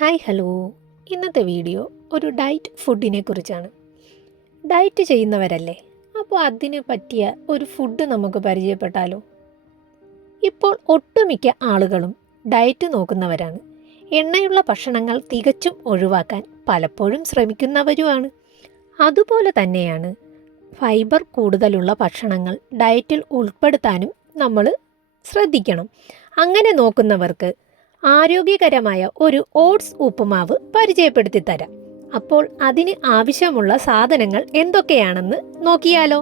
Hi hello. ഇന്നത്തെ video ഒരു diet ഫുഡിനെ കുറിച്ചാണ്. ഡയറ്റ് ചെയ്യുന്നവരല്ലേ? അപ്പോൾ അതിന് പറ്റിയ ഒരു ഫുഡ് നമുക്ക് പരിചയപ്പെട്ടാലോ? ഇപ്പോൾ ഒട്ടുമിക്ക ആളുകളും ഡയറ്റ് നോക്കുന്നവരാണ്. എണ്ണയുള്ള ഭക്ഷണങ്ങൾ തികച്ചും ഒഴിവാക്കാൻ പലപ്പോഴും ശ്രമിക്കുന്നവരുമാണ്. അതുപോലെ തന്നെയാണ് ഫൈബർ കൂടുതലുള്ള ഭക്ഷണങ്ങൾ ഡയറ്റിൽ ഉൾപ്പെടുത്താനും നമ്മൾ ശ്രദ്ധിക്കണം. അങ്ങനെ നോക്കുന്നവർക്ക് ആരോഗ്യകരമായ ഒരു ഓട്സ് ഉപ്പുമാവ് പരിചയപ്പെടുത്തി തരാം അപ്പോൾ അതിന് ആവശ്യമുള്ള സാധനങ്ങൾ എന്തൊക്കെയാണെന്ന് നോക്കിയാലോ.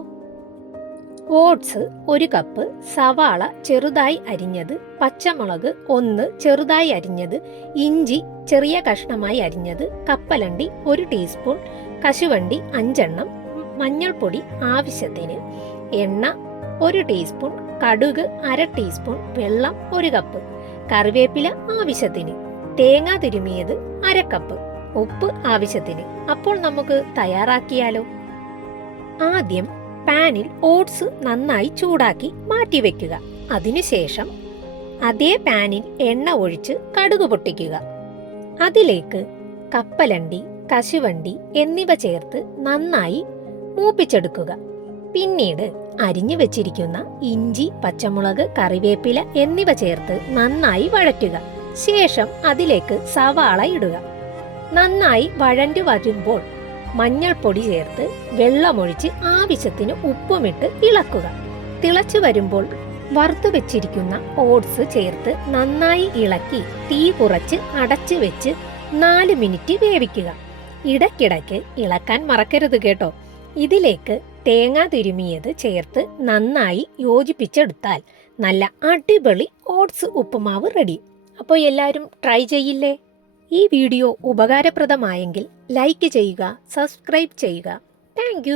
ഓട്സ് ഒരു കപ്പ് സവാള ചെറുതായി അരിഞ്ഞത് പച്ചമുളക് ഒന്ന് ചെറുതായി അരിഞ്ഞത് ഇഞ്ചി ചെറിയ കഷ്ണമായി അരിഞ്ഞത് കപ്പലണ്ടി ഒരു ടീസ്പൂൺ കശുവണ്ടി അഞ്ചെണ്ണം മഞ്ഞൾപ്പൊടി ആവശ്യത്തിന് എണ്ണ ഒരു ടീസ്പൂൺ കടുക് അര ടീസ്പൂൺ വെള്ളം ഒരു കപ്പ്. കറിവേപ്പില ആവശ്യത്തിന് തേങ്ങ തിരുമിയത് അരക്കപ്പ് കപ്പ് ഉപ്പ് ആവശ്യത്തിന്. അപ്പോൾ നമുക്ക് തയ്യാറാക്കിയാലോ? ആദ്യം പാനിൽ ഓട്സ് നന്നായി ചൂടാക്കി മാറ്റിവെക്കുക അതിനുശേഷം അതേ പാനിൽ എണ്ണ ഒഴിച്ച് കടുക് പൊട്ടിക്കുക. അതിലേക്ക് കപ്പലണ്ടി കശുവണ്ടി എന്നിവ ചേർത്ത് നന്നായി മൂപ്പിച്ചെടുക്കുക. പിന്നീട് അരിഞ്ഞു വെച്ചിരിക്കുന്ന ഇഞ്ചി പച്ചമുളക് കറിവേപ്പില എന്നിവ ചേർത്ത് നന്നായി വഴറ്റുക. ശേഷം അതിലേക്ക് സവാള ഇടുക. നന്നായി വഴണ്ടു വരുമ്പോൾ മഞ്ഞൾപ്പൊടി ചേർത്ത് വെള്ളമൊഴിച്ച് ആവശ്യത്തിന് ഉപ്പുമിട്ട് ഇളക്കുക. തിളച്ചു വരുമ്പോൾ വറുത്തു വെച്ചിരിക്കുന്ന ഓട്സ് ചേർത്ത് നന്നായി ഇളക്കി തീ കുറച്ച് അടച്ചു വെച്ച് നാല് മിനിറ്റ് വേവിക്കുക. ഇടയ്ക്കിടയ്ക്ക് ഇളക്കാൻ മറക്കരുത് കേട്ടോ. ഇതിലേക്ക് തേങ്ങ തിരുമിയത് ചേർത്ത് നന്നായി യോജിപ്പിച്ചെടുത്താൽ നല്ല അടിപൊളി ഓട്സ് ഉപ്പുമാവ് റെഡി അപ്പോൾ എല്ലാവരും ട്രൈ ചെയ്യില്ലേ? ഈ വീഡിയോ ഉപകാരപ്രദമായെങ്കിൽ ലൈക്ക് ചെയ്യുക സബ്സ്ക്രൈബ് ചെയ്യുക. താങ്ക്